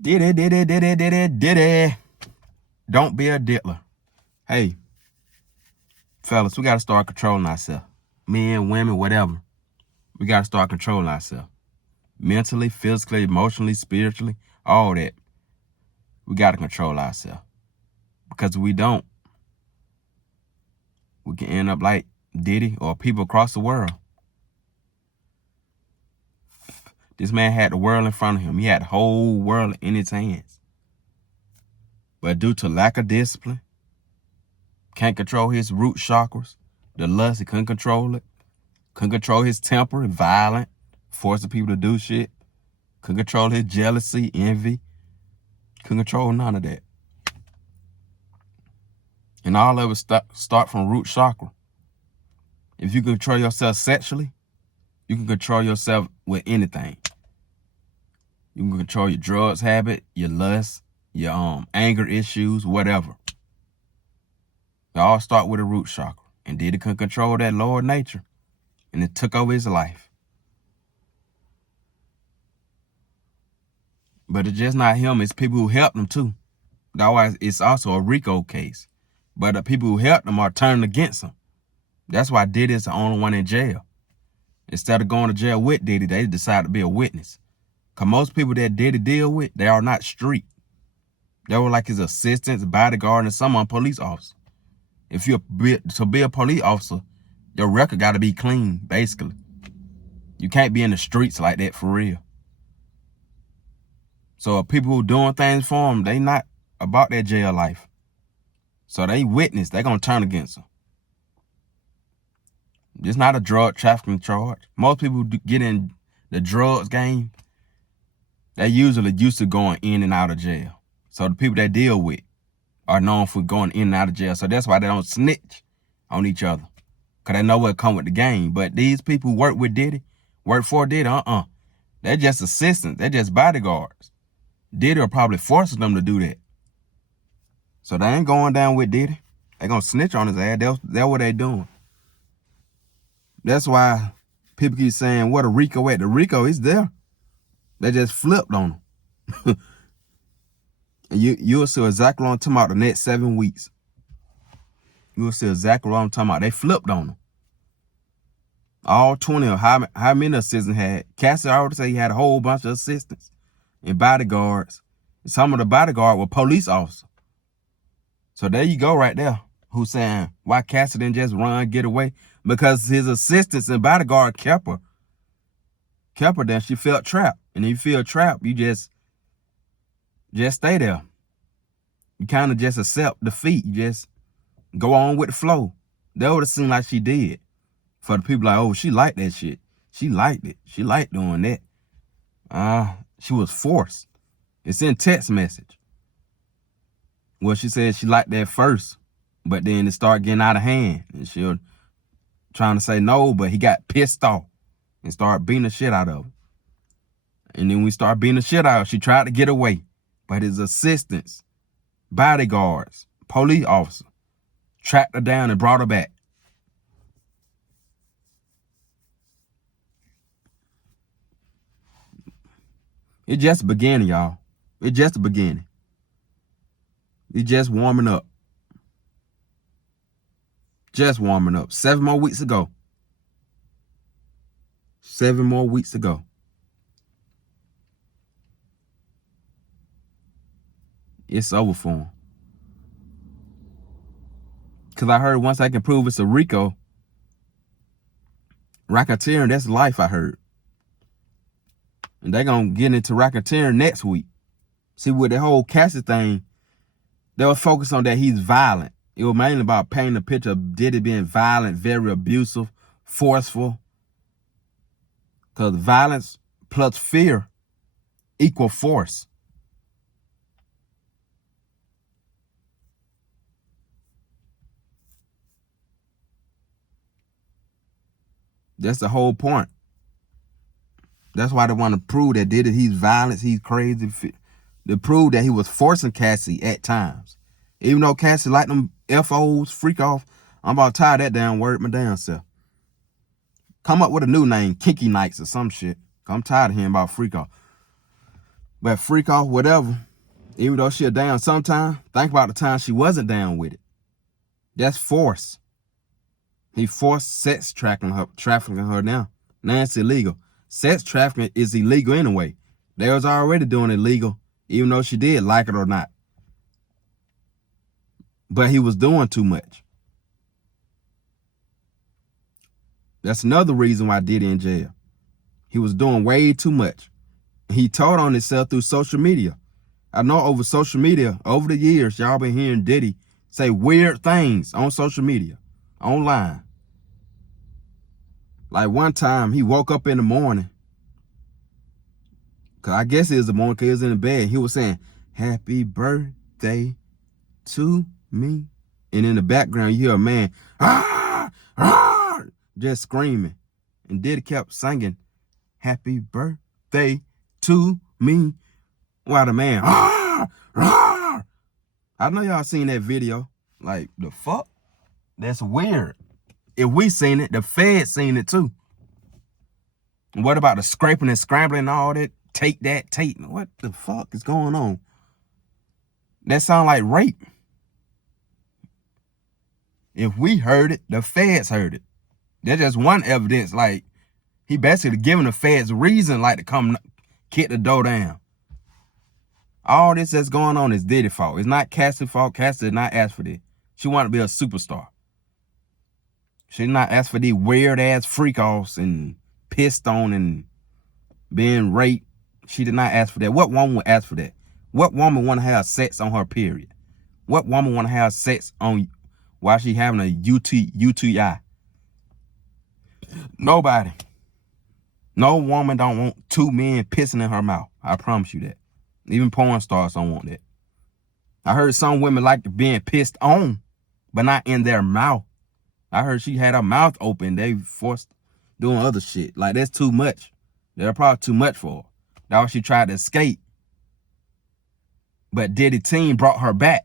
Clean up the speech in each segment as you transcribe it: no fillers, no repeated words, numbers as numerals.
Diddy. Don't be a diddler. Hey, fellas, we got to start controlling ourselves. Men, women, whatever. We got to start controlling ourselves. Mentally, physically, emotionally, spiritually, all that. We got to control ourselves. Because if we don't, we can end up like Diddy or people across the world. This man had the world in front of him. He had the whole world in his hands. But due to lack of discipline, can't control his root chakras, the lust, he couldn't control it. Couldn't control his temper, violent, forcing people to do shit. Couldn't control his jealousy, envy. Couldn't control none of that. And all of it start from root chakra. If you control yourself sexually, you can control yourself with anything. You can control your drugs habit, your lust, your anger issues, whatever. They all start with a root chakra. And Diddy couldn't control that lower nature. And it took over his life. But it's just not him, it's people who helped him too. Otherwise, it's also a RICO case. But the people who helped him are turning against him. That's why Diddy is the only one in jail. Instead of going to jail with Diddy, they decided to be a witness. Because most people that Diddy deal with, they are not street. They were like his assistants, bodyguard, and some police officer. If you're to be a police officer, your record got to be clean, basically. You can't be in the streets like that for real. So people who doing things for them, they not about that jail life. So they witness, they going to turn against them. It's not a drug trafficking charge. Most people who get in the drugs game, they usually used to going in and out of jail. So the people they deal with are known for going in and out of jail. So that's why they don't snitch on each other. Because they know what come with the game. But these people who work with Diddy, work for Diddy, they're just assistants. They're just bodyguards. Diddy are probably forcing them to do that. So they ain't going down with Diddy. They going to snitch on his ass. That's what they doing. That's why people keep saying, what a RICO at? The RICO is there. They just flipped on him. And you'll see exactly what I'm talking about the next 7 weeks. You'll see exactly what I'm talking about. They flipped on him. All 20 of how many assistants had. Cassie already said he had a whole bunch of assistants and bodyguards. Some of the bodyguards were police officers. So there you go right there. Who's saying, why Cassie didn't just run, get away? Because his assistants and bodyguard kept her. Then she felt trapped. And if you feel trapped, you just stay there. You kind of just accept defeat. You just go on with the flow. That would have seemed like she did. For the people like, oh, she liked that shit. She liked it. She liked doing that. She was forced. It's in text message. Well, she said she liked that first. But then it started getting out of hand. And she was trying to say no, but he got pissed off and started beating the shit out of her. And then we started beating the shit out of her. She tried to get away. But his assistants, bodyguards, police officers tracked her down and brought her back. It's just the beginning, y'all. It's just the beginning. It's just warming up. Just warming up. 7 more weeks to go. 7 more weeks to go. It's over for him. Because I heard once I can prove it's a RICO, racketeering, that's life, I heard. And they're going to get into racketeering next week. See, with the whole Cassie thing, they were focused on that he's violent. It was mainly about painting a picture of Diddy being violent, very abusive, forceful. Because violence plus fear equal force. That's the whole point. That's why they want to prove that Diddy, he's violent, he's crazy. To prove that he was forcing Cassie at times. Even though Cassie like them FOs, freak off, I'm about to tie that down word my damn self. Come up with a new name, Kinky Nights or some shit. I'm tired of hearing about freak off. But freak off, whatever. Even though she'll down sometime, think about the time she wasn't down with it. That's force. He forced sex trafficking her now. Now it's illegal. Sex trafficking is illegal anyway. They was already doing illegal, even though she did like it or not. But he was doing too much. That's another reason why Diddy in jail. He was doing way too much. He told on himself through social media. I know over social media, over the years, y'all been hearing Diddy say weird things on social media, online. Like one time, he woke up in the morning. Cause I guess it was the morning because he was in the bed. He was saying, "Happy birthday to me." And in the background, you hear a man, "Ah, ah," just screaming. And Diddy kept singing, "Happy birthday to me." While the man, "Ah, ah." I know y'all seen that video. Like, the fuck? That's weird. If we seen it, the feds seen it too. And what about the scraping and scrambling and all that? Take that, take. What the fuck is going on? That sound like rape. If we heard it, the feds heard it. There's just one evidence, like, he basically giving the feds reason, like, to come kick the door down. All this that's going on is Diddy's fault. It's not Cassie's fault. Cassie did not ask for this. She wanted to be a superstar. She did not ask for these weird-ass freak-offs and pissed on and being raped. She did not ask for that. What woman would ask for that? What woman want to have sex on her period? What woman want to have sex on while she having a UTI? Nobody. No woman don't want two men pissing in her mouth. I promise you that. Even porn stars don't want that. I heard some women like being pissed on, but not in their mouth. I heard she had her mouth open. They forced doing other shit. Like, that's too much. They're probably too much for her. That's why she tried to escape. But Diddy team brought her back.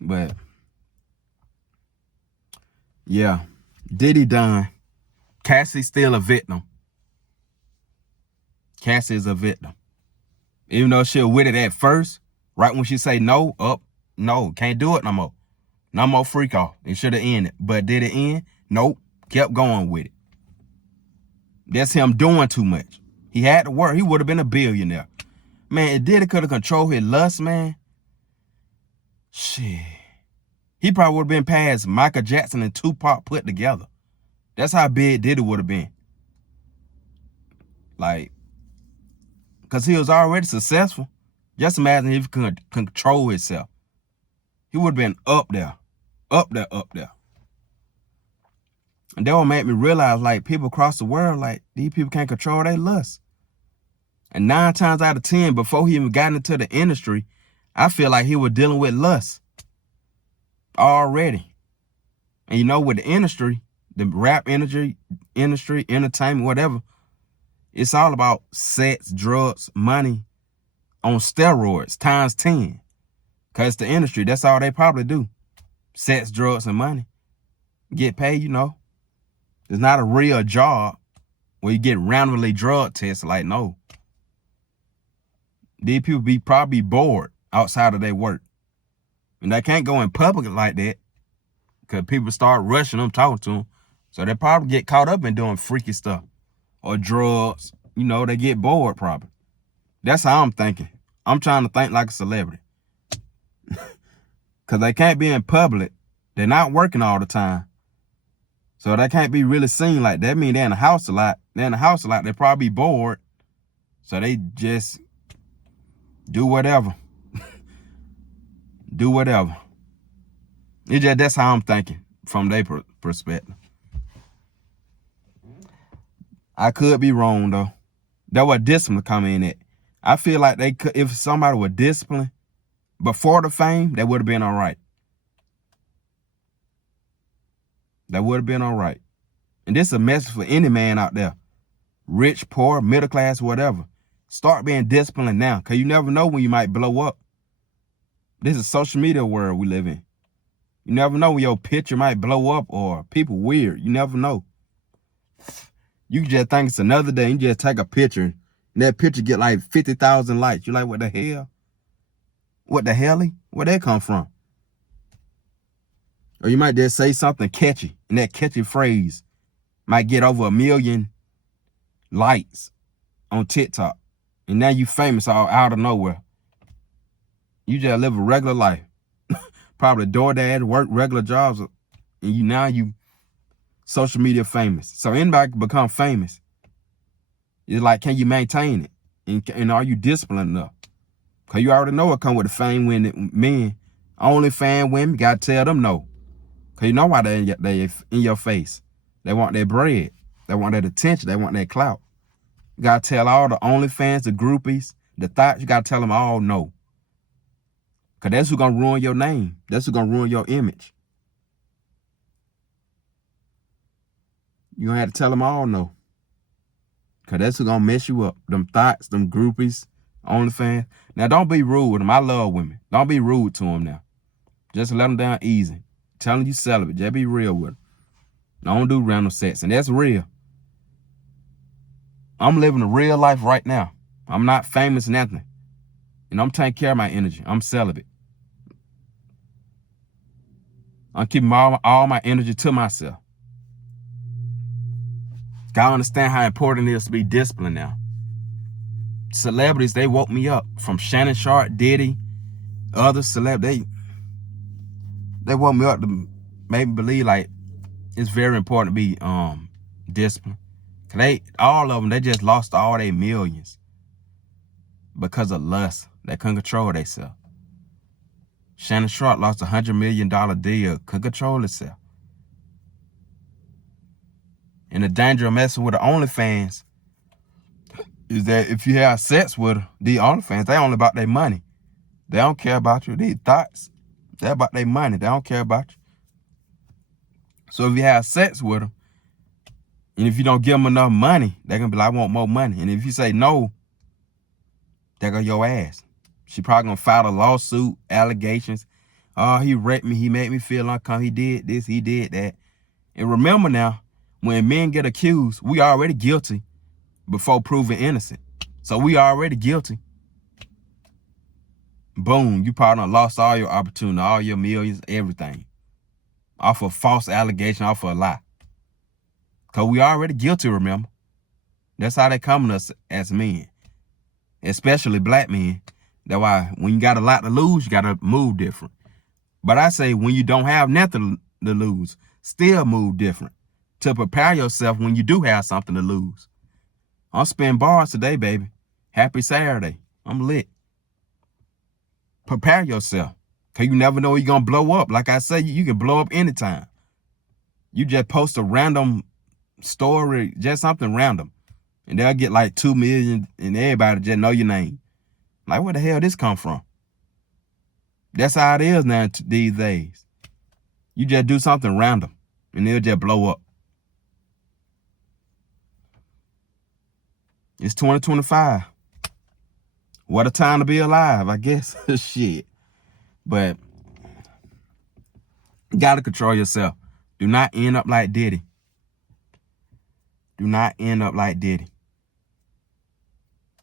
But yeah, Diddy done. Cassie's still a victim. Cassie is a victim. Even though she was with it at first, right when she say no, no, can't do it no more. No more freak off. It should have ended. But did it end? Nope. Kept going with it. That's him doing too much. He had to work. He would have been a billionaire. Man, if Diddy could have controlled his lust, man, shit. He probably would have been past Michael Jackson and Tupac put together. That's how big Diddy would have been. Like, because he was already successful. Just imagine if he could control himself. He would have been up there. Up there, up there. And that would make me realize, like, people across the world, like, these people can't control their lust. And 9 times out of 10, before he even got into the industry, I feel like he was dealing with lust already. And you know, with the industry, the rap industry, entertainment, whatever, it's all about sex, drugs, money on steroids times 10. Because the industry, that's all they probably do. Sex, drugs, and money. Get paid, you know. It's not a real job where you get randomly drug tested. Like, no. These people probably bored outside of their work. And they can't go in public like that because people start rushing them, talking to them. So they probably get caught up in doing freaky stuff or drugs. You know, they get bored probably. That's how I'm thinking. I'm trying to think like a celebrity. Because they can't be in public. They're not working all the time. So they can't be really seen like that. That means they're in the house a lot. They're in the house a lot. They probably bored. So they just do whatever. Do whatever. That's how I'm thinking from their perspective. I could be wrong though. That's what discipline come in at. I feel like they could, if somebody were disciplined before the fame, that would have been all right. That would have been all right. And this is a message for any man out there. Rich, poor, middle class, whatever. Start being disciplined now, because you never know when you might blow up. This is social media world we live in. You never know when your picture might blow up or people weird. You never know. You just think it's another day. You just take a picture, and that picture get like 50,000 likes. You like, what the hell? What the hell? Where that come from? Or you might just say something catchy, and that catchy phrase might get over 1 million likes on TikTok. And now you famous all out of nowhere. You just live a regular life. Probably DoorDash, work regular jobs, and you social media famous. So anybody can become famous. It's like, can you maintain it? And are you disciplined enough? Because you already know what come with the fame when men, only fan women, you got to tell them no. Because you know why they in your face. They want their bread. They want that attention. They want that clout. You got to tell all the OnlyFans, the groupies, the thoughts, you got to tell them all no. Because that's who's going to ruin your name. That's who's going to ruin your image. You're going to have to tell them all no. Because that's who's going to mess you up. Them thoughts, them groupies, OnlyFans. Now, don't be rude with them. I love women. Don't be rude to them now. Just let them down easy. Tell them you celibate. Just be real with them. Don't do random sex. And that's real. I'm living a real life right now. I'm not famous, nothing. And I'm taking care of my energy. I'm celibate. I'm keeping all my energy to myself. Gotta understand how important it is to be disciplined now. Celebrities, they woke me up. From Shannon Sharp, Diddy, other celebrities. They woke me up to make me believe like it's very important to be disciplined. Cause all of them, they just lost all their millions because of lust. They couldn't control themselves. Shannon Sharp lost $100 million deal, couldn't control herself. And the danger of messing with the OnlyFans is that if you have sex with the OnlyFans, they only about their money. They don't care about you. These thoughts, they're about their money. They don't care about you. So if you have sex with them, and if you don't give them enough money, they're going to be like, I want more money. And if you say no, they're going to your ass. She probably going to file a lawsuit, allegations. Oh, he raped me. He made me feel uncomfortable. He did this. He did that. And remember now, when men get accused, we already guilty before proven innocent. So we already guilty. Boom, you probably done lost all your opportunity, all your millions, everything. Off of false allegation, off of a lie. Because we already guilty, remember? That's how they come to us as men. Especially black men. That's why when you got a lot to lose, you got to move different. But I say when you don't have nothing to lose, still move different. To prepare yourself when you do have something to lose. I'm spinning bars today, baby. Happy Saturday. I'm lit. Prepare yourself. Because you never know you're going to blow up. Like I say, you can blow up anytime. You just post a random story, just something random. And they'll get like 2 million and everybody just know your name. Like, where the hell this come from? That's how it is now these days. You just do something random and they'll just blow up. It's 2025. What a time to be alive, I guess. Shit. But you gotta control yourself. Do not end up like Diddy. Do not end up like Diddy.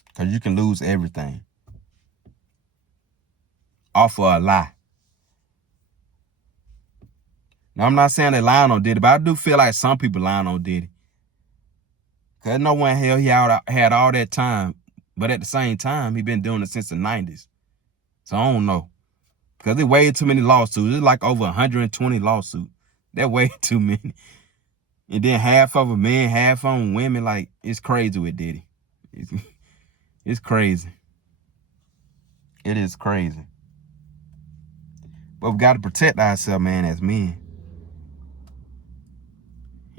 Because you can lose everything. Off of a lie. Now, I'm not saying they lying on Diddy, but I do feel like some people lying on Diddy. Because no one hell he had all that time. But at the same time, he been doing it since the 90s. So I don't know. Because there's way too many lawsuits. There's like over 120 lawsuits. That's way too many. And then half of them men, half of them women. Like, it's crazy with Diddy. It's crazy. It is crazy. But we got to protect ourselves, man, as men.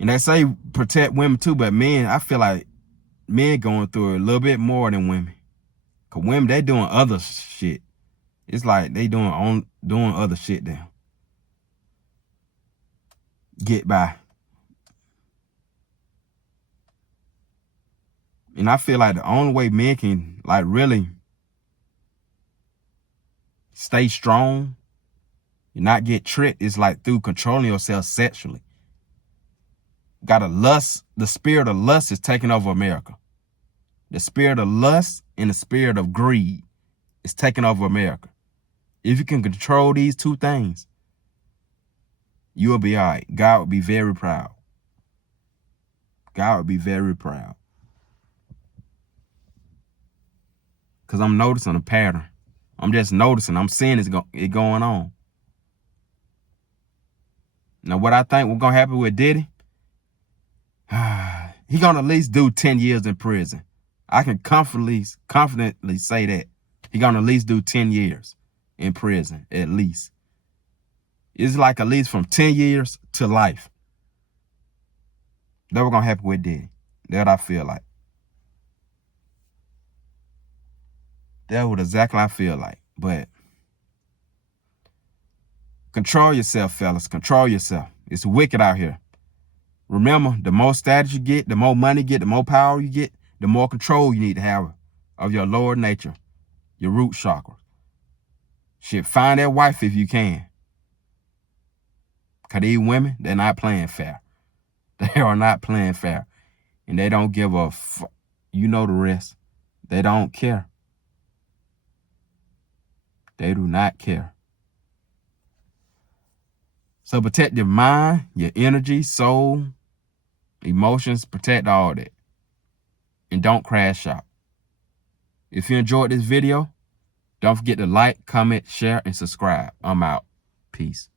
And they say protect women too, but men, I feel like men going through it a little bit more than women. Because women, they doing other shit. It's like they doing other shit now. Get by. And I feel like the only way men can like really stay strong and not get tricked is like through controlling yourself sexually. got a lust. The spirit of lust is taking over America. The spirit of lust and the spirit of greed is taking over America. If you can control these two things, you will be all right. God will be very proud. God will be very proud. Because I'm noticing a pattern. I'm just noticing. I'm seeing it going on. Now, what I think what's going to happen with Diddy, he going to at least do 10 years in prison. I can confidently say that. He going to at least do 10 years in prison, at least. It's like at least from 10 years to life. That's what's going to happen with Diddy. That's what I feel like. That's what exactly I feel like. But control yourself, fellas. Control yourself. It's wicked out here. Remember, the more status you get, the more money you get, the more power you get, the more control you need to have of your lower nature, your root chakra. Shit, find that wife if you can. Because these women, they're not playing fair. They are not playing fair. And they don't give a fuck. You know the rest. They don't care. They do not care. So protect your mind, your energy, soul, emotions. Protect all that. And don't crash out. If you enjoyed this video, don't forget to like, comment, share, and subscribe. I'm out. Peace.